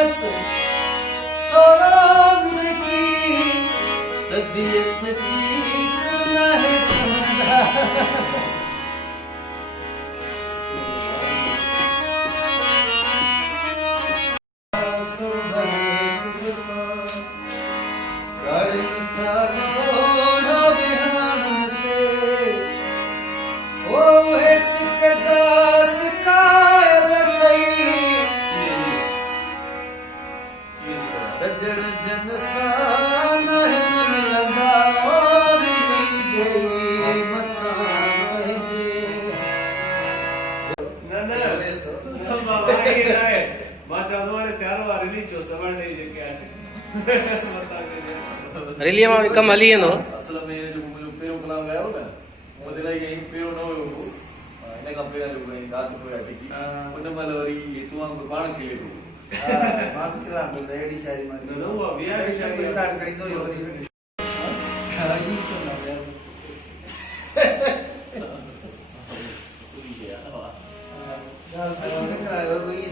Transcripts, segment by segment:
बस थोड़ा मेरे की तबीयत ठीक नहीं रहंदा सजण जन सां न मिलंदा और गई मथा पंहिंजे न न बाबा ये है मां चवंदो हाणे सियारो आहे रिली जो सवण ॾेई जेके आहे रिलीअ मां बि कमु हली वेंदो। असल में हिन जेको मुंहिंजो पहिरियों कलाम ॻायो न मुंहिंजे लाइ कहीं पहिरियों न हुयो उहो हिन खां पहिरियां जेको कहीं राति पियो आहे टिकी उन महिल वरी तूं वांगुरु पाण खिले पियो मां किला बोलदा एडी शायरी मां न उहा वीआईपी शायरी रिकॉर्ड करींदो यो वरी हां ई तो ना यार यार सच्ची लग रहा है और वही है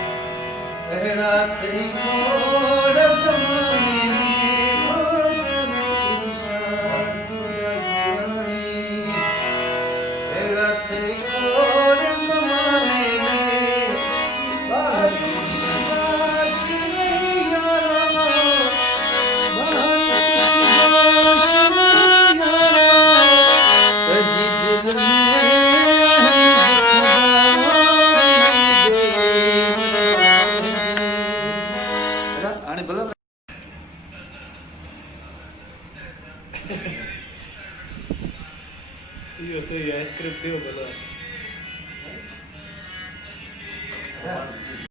अहड़ा तेरी कोड ज़माने में वचन इरशाद जगवानी अहड़ा तेरी कोड ज़माने में बारिश बाश यारा बारिश बाश यारा अजी दिल में आणि भला इहो सही आहे स्क्रिप्ट इहो भलो आहे